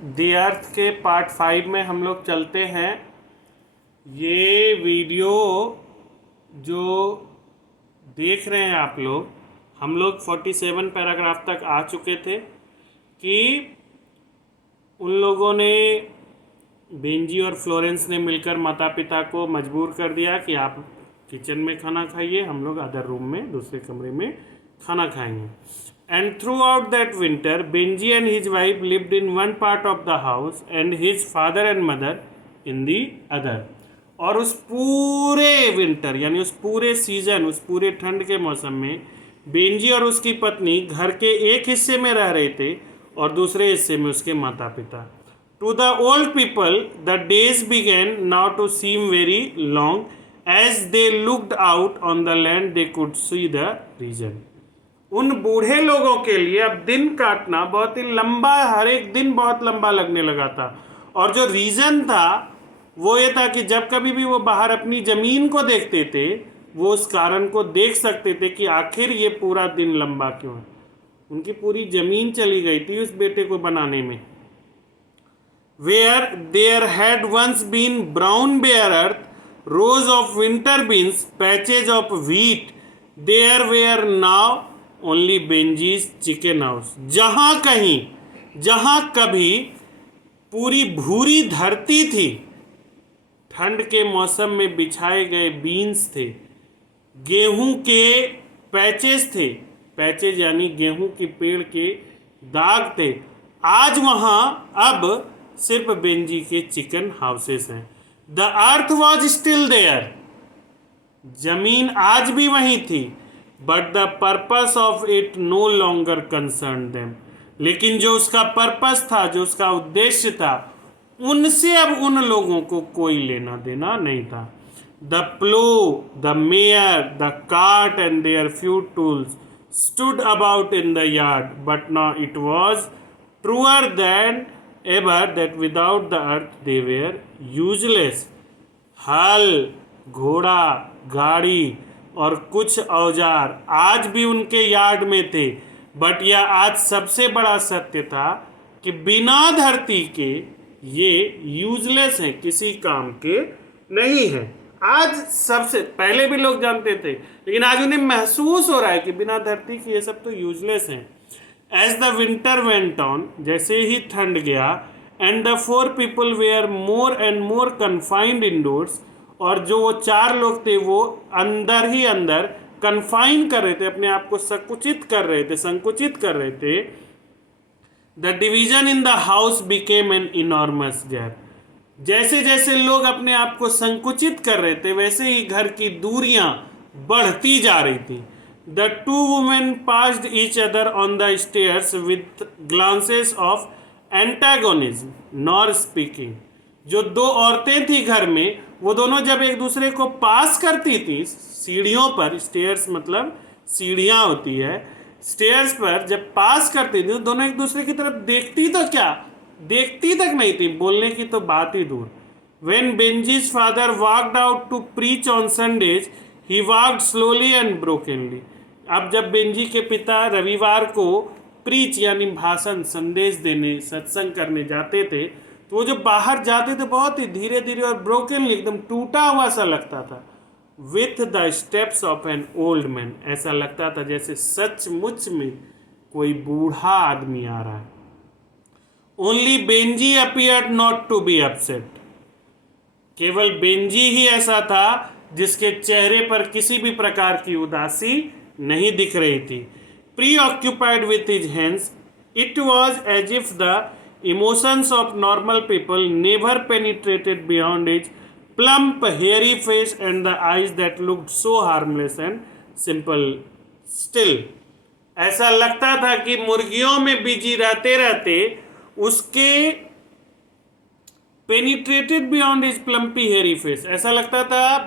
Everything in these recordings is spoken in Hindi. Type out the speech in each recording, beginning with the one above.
दी अर्थ के पार्ट 5 में हम लोग चलते हैं। ये वीडियो जो देख रहे हैं आप लोग, हम लोग 47 पैराग्राफ तक आ चुके थे कि उन लोगों ने, बेंजी और फ्लोरेंस ने मिलकर माता पिता को मजबूर कर दिया कि आप किचन में खाना खाइए, हम लोग अदर रूम में दूसरे कमरे में खाना खाएंगे। And throughout that winter, Benji and his wife lived in one part of the house and his father and mother in the other. और उस पूरे विंटर यानी उस पूरे सीजन, उस पूरे ठंड के मौसम में बेंजी और उसकी पत्नी घर के एक हिस्से में रह रहे थे और दूसरे हिस्से में उसके माता पिता। To the old people, the days began now to seem very long. As they looked out on the land, they could see the region. उन बूढ़े लोगों के लिए अब दिन काटना बहुत ही लंबा, हर एक दिन बहुत लंबा लगने लगा था। और जो रीज़न था वो ये था कि जब कभी भी वो बाहर अपनी ज़मीन को देखते थे, वो उस कारण को देख सकते थे कि आखिर ये पूरा दिन लंबा क्यों है। उनकी पूरी ज़मीन चली गई थी उस बेटे को बनाने में। Where there had once been brown bare earth, rows of winter beans, patches of wheat, there were now only Benjy's chicken house. जहाँ कभी पूरी भूरी धरती थी, ठंड के मौसम में बिछाए गए बीन्स थे, गेहूं के पैचेस थे, पैचेज यानी गेहूं के पेड़ के दाग थे, आज वहाँ अब सिर्फ बेंजी के चिकन हाउसेस हैं। The earth was still there, जमीन आज भी वहीं थी, but the purpose of it no longer concern them, लेकिन जो उसका पर्पस था, जो उसका उद्देश्य था, उनसे अब उन लोगों को कोई लेना देना नहीं था। The plough, the mare, the cart and their few tools stood about in the yard, but now it was truer than ever that without the earth they were useless. हल, घोड़ा, गाड़ी और कुछ औजार आज भी उनके यार्ड में थे, बट यह आज सबसे बड़ा सत्य था कि बिना धरती के ये यूजलेस हैं, किसी काम के नहीं हैं। आज सबसे पहले भी लोग जानते थे, लेकिन आज उन्हें महसूस हो रहा है कि बिना धरती के ये सब तो यूजलेस हैं। As the winter went on, जैसे ही ठंड गया, and the 4 people were more and more confined indoors, और जो वो 4 लोग थे वो अंदर ही अंदर कन्फाइन कर रहे थे, अपने आप को संकुचित कर रहे थे। The division in the house became an enormous gap, जैसे जैसे लोग अपने आप को संकुचित कर रहे थे, वैसे ही घर की दूरियां बढ़ती जा रही थी। The 2 women passed each other on the stairs with glances of antagonism nor speaking, जो 2 औरतें थी घर में, वो दोनों जब एक दूसरे को पास करती थी सीढ़ियों पर, स्टेयर्स मतलब सीढ़ियाँ होती है, स्टेयर्स पर जब पास करती थी तो दोनों एक दूसरे की तरफ देखती तो क्या, देखती तक नहीं थी, बोलने की तो बात ही दूर। When Benji's father walked out to preach on Sundays, he walked slowly and brokenly. अब जब बेंजी के पिता रविवार को प्रीच यानी भाषण, संदेश देने, सत्संग करने जाते थे, तो वो जब बाहर जाते थे बहुत ही धीरे धीरे और ब्रोकनली, एकदम टूटा हुआ सा लगता था। With the steps of an old man, ऐसा लगता था जैसे सचमुच में कोई बूढ़ा आदमी आ रहा है। Only Benjy appeared not to be upset, केवल बेंजी ही ऐसा था जिसके चेहरे पर किसी भी प्रकार की उदासी नहीं दिख रही थी। Preoccupied with his hands, it was as if the emotions of normal people never penetrated beyond his plump hairy face and the eyes that looked so harmless and simple still. ऐसा लगता था कि मुर्गियों में बिजी रहते रहते उसके penetrated beyond his plumpy hairy face, ऐसा लगता था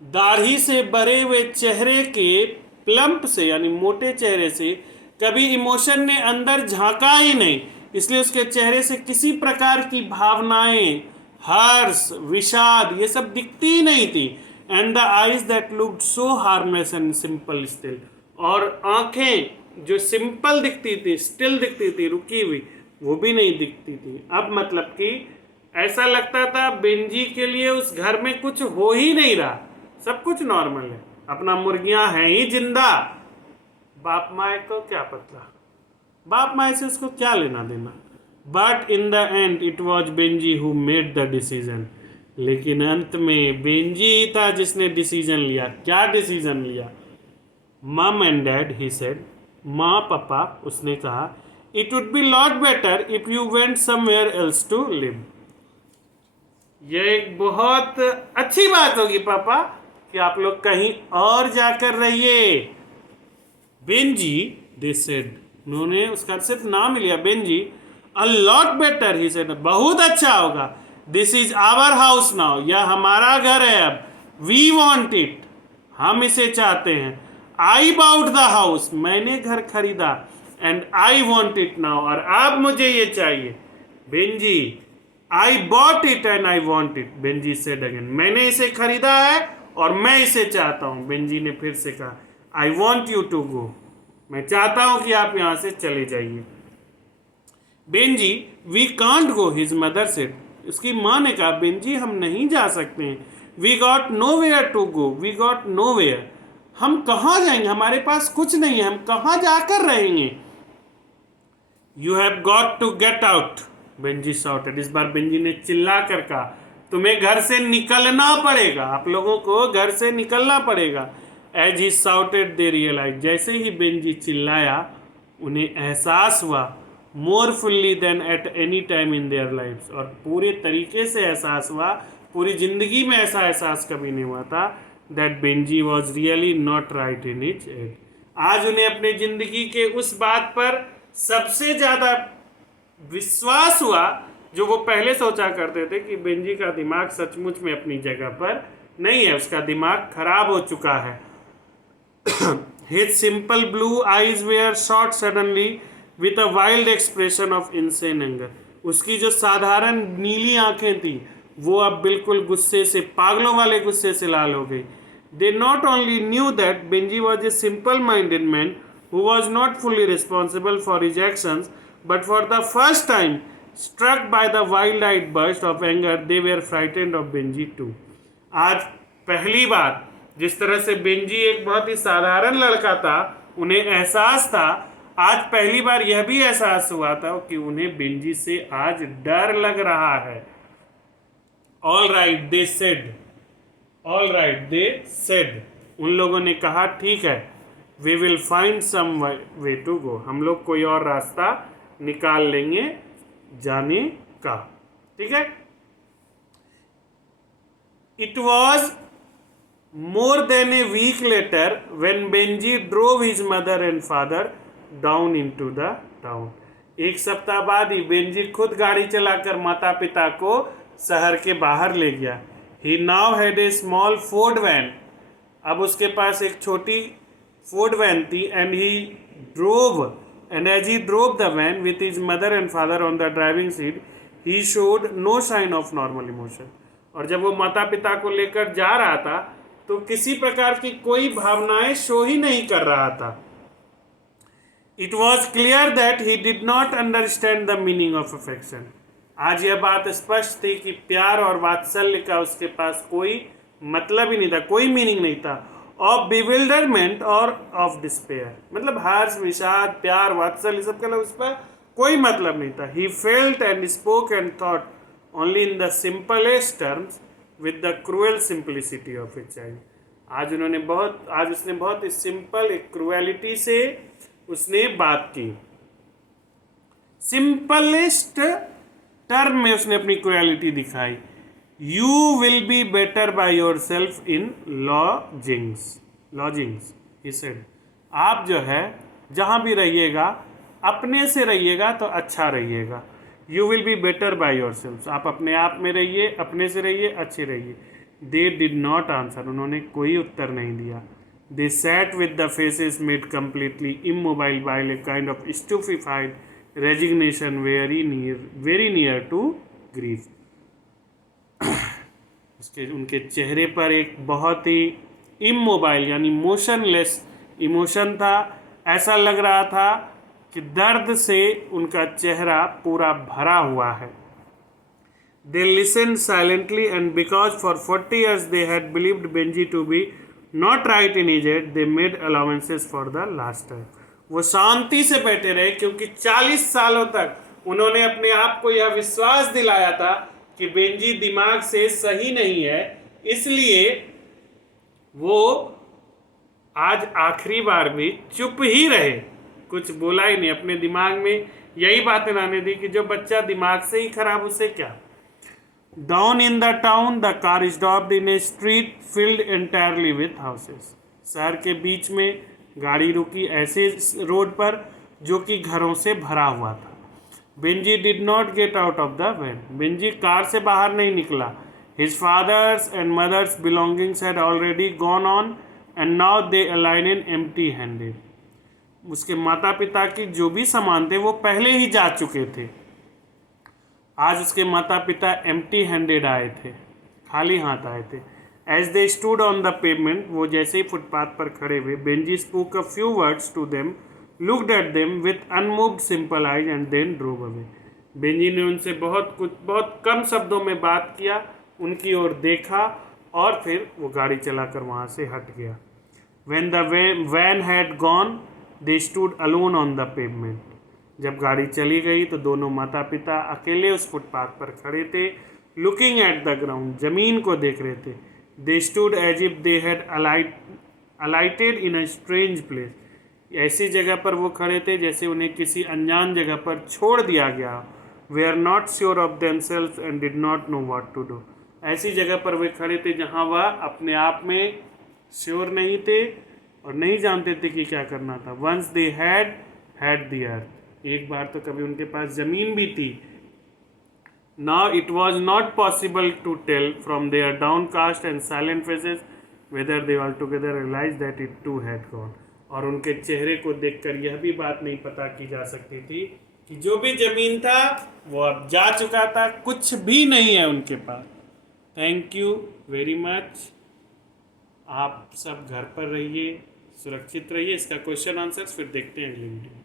दाढ़ी से भरे हुए चेहरे के प्लम्प से यानी मोटे चेहरे से कभी इमोशन ने अंदर झांका ही नहीं, इसलिए उसके चेहरे से किसी प्रकार की भावनाएं, हर्ष, विषाद, ये सब दिखती ही नहीं थी। And the eyes that looked so harmless and simple still, और आंखें जो सिंपल दिखती थी, स्टिल दिखती थी, रुकी हुई, वो भी नहीं दिखती थी। अब मतलब कि ऐसा लगता था बेंजी के लिए उस घर में कुछ हो ही नहीं रहा, सब कुछ नॉर्मल है, अपना मुर्गियां हैं ही जिंदा, बाप माए को क्या पता, बाप माए से उसको क्या लेना देना। But in the end it was Benji who made the decision, लेकिन अंत में बेंजी ही था जिसने डिसीजन लिया। क्या डिसीजन लिया? मम एंड डैड, ही सेड, माँ पापा, उसने कहा, it would be lot better if you went somewhere else to live. यह एक बहुत अच्छी बात होगी पापा कि आप लोग कहीं और जाकर रहिए। बेंजी, दे सेड, उन्होंने उसका सिर्फ नाम लिया Benjy. A lot better, he said, बहुत अच्छा होगा। This is our house now, यह हमारा घर है अब। वी वॉन्ट इट, हम इसे चाहते हैं। आई बाउट द हाउस, मैंने घर खरीदा। And I want it now, और अब मुझे ये चाहिए। Benji, I bought it and I want it, Benji said again, मैंने इसे खरीदा है और मैं इसे चाहता हूं। बेंजी ने फिर से कहा, I want you to go, मैं चाहता हूं कि आप यहां से चले जाइए। Benjy, we can't go, his mother said, उसकी माँ ने कहा, बेंजी हम नहीं जा सकते हैं। We got nowhere to go, we got nowhere, हम कहाँ जाएंगे, हमारे पास कुछ नहीं है, हम कहाँ जाकर रहेंगे। You have got to get out, Benjy shouted, इस बार बेंजी ने चिल्ला कर कहा, तुम्हें घर से निकलना पड़ेगा, आप लोगों को घर से निकलना पड़ेगा। As he shouted they realise, जैसे ही बेंजी चिल्लाया उन्हें एहसास हुआ, more fully than at any time in their lifes, और पूरे तरीके से एहसास हुआ, पूरी जिंदगी में ऐसा एहसास कभी नहीं हुआ था, that Benji was really not right in its head. आज उन्हें अपनी जिंदगी के उस बात पर सबसे ज्यादा विश्वास हुआ जो वो पहले सोचा करते थे कि बेंजी का दिमाग सचमुच में अपनी जगह पर नहीं है, उसका दिमाग खराब हो चुका है। His simple blue eyes were shot suddenly with a wild expression of insane anger. उसकी जो साधारण नीली आंखें थी वो अब बिल्कुल गुस्से से, पागलों वाले गुस्से से लाल हो गई। They not only knew that Benji was a simple-minded man who was not fully responsible for his actions, but for the first time, struck by the wild-eyed burst of anger, they were frightened of Benji too. आज पहली बार जिस तरह से बेंजी एक बहुत ही साधारण लड़का था, उन्हें एहसास था, आज पहली बार यह भी एहसास हुआ था कि उन्हें बेंजी से आज डर लग रहा है। All right they said, all right they said, उन लोगों ने कहा ठीक है, we will find some way to go, हम लोग कोई और रास्ता निकाल लेंगे जाने का, ठीक है। It was more than a week later when Benji drove his mother and father down into the town. एक सप्ताह बाद ही बेंजी खुद गाड़ी चलाकर माता पिता को शहर के बाहर ले गया। He now had a small Ford van. अब उसके पास एक छोटी Ford van थी, and he drove, and as he drove the van with his mother and father on the driving seat, he showed no sign of normal emotion. और जब वो माता पिता को लेकर जा रहा था तो किसी प्रकार की कोई भावनाएं शो ही नहीं कर रहा था। It was clear that he did not understand the meaning of affection. आज यह बात स्पष्ट थी कि प्यार और वात्सल्य का उसके पास कोई मतलब ही नहीं था, कोई मीनिंग नहीं था। ऑफ बिविल्डरमेंट और ऑफ डिस्पेयर, मतलब हर्ष, विषाद, प्यार, वात्सल्य, सब का उस पर कोई मतलब नहीं था। He felt and spoke and thought only in the simplest terms with the cruel simplicity of a child. आज उसने बहुत ही सिंपल, एक क्रूएलिटी से उसने बात की। सिंपलेस्ट टर्म में उसने अपनी क्रूएलिटी दिखाई। You will be better by yourself in lodgings, he said, आप जो है जहाँ भी रहिएगा अपने से रहिएगा तो अच्छा रहिएगा। You will be better by your self, आप अपने आप में रहिए, अपने से रहिए, अच्छे रहिए। दे डिड नॉट आंसर, उन्होंने कोई उत्तर नहीं दिया। They sat with the faces made completely immobile by a kind of stupefied resignation very near to grief. उनके चेहरे पर एक बहुत ही इमोबाइल यानी मोशनलेस इमोशन था। ऐसा लग रहा था कि दर्द से उनका चेहरा पूरा भरा हुआ है। They listened silently, and because for 40 years they had believed Benji to be not right in his head, they made allowances for the last time. वो शांति से बैठे रहे क्योंकि 40 सालों तक उन्होंने अपने आप को यह विश्वास दिलाया था कि बेंजी दिमाग से सही नहीं है, इसलिए वो आज आखिरी बार भी चुप ही रहे, कुछ बोला ही नहीं, अपने दिमाग में यही बातें लाने दी कि जो बच्चा दिमाग से ही खराब उसे क्या। Down in the town, the car stopped in a street filled entirely with houses. शहर के बीच में गाड़ी रुकी ऐसे रोड पर जो कि घरों से भरा हुआ था। Benjy did not get out of the van. Benjy car से बाहर नहीं निकला. His father's and mother's belongings had already gone on and now they aligned in empty-handed. उसके माता पिता की जो भी सामान थे वो पहले ही जा चुके थे. आज उसके माता पिता एम्प्टी हैंडेड आए थे, खाली हाथ आए थे. As they stood on the pavement, वो जैसे ही फुटपाथ पर खड़े हुए, Benjy spoke a few words to them, looked at them with unmoved simple eyes and then drove away. Benjy ने उनसे बहुत कम शब्दों में बात किया, उनकी ओर देखा और फिर वो गाड़ी चलाकर वहाँ से हट गया. When the van had gone they stood alone on the pavement. जब गाड़ी चली गई तो दोनों माता पिता अकेले उस फुटपाथ पर खड़े थे, लुकिंग एट द ग्राउंड, जमीन को देख रहे थे. They stood as if they had alighted in a strange place. ऐसी जगह पर वो खड़े थे जैसे उन्हें किसी अनजान जगह पर छोड़ दिया गया. We are not sure of themselves and did not know what to do. ऐसी जगह पर वे खड़े थे जहाँ वह अपने आप में श्योर नहीं थे और नहीं जानते थे कि क्या करना था. Once they had the earth. एक बार तो कभी उनके पास जमीन भी थी. Now it was not possible to tell from their downcast and silent faces whether they all together realise that it too had gone. और उनके चेहरे को देखकर यह भी बात नहीं पता की जा सकती थी कि जो भी जमीन था वो अब जा चुका था, कुछ भी नहीं है उनके पास. Thank you very much. आप सब घर पर रहिए, सुरक्षित रहिए. इसका क्वेश्चन आंसर्स फिर देखते हैं अगली वीडियो.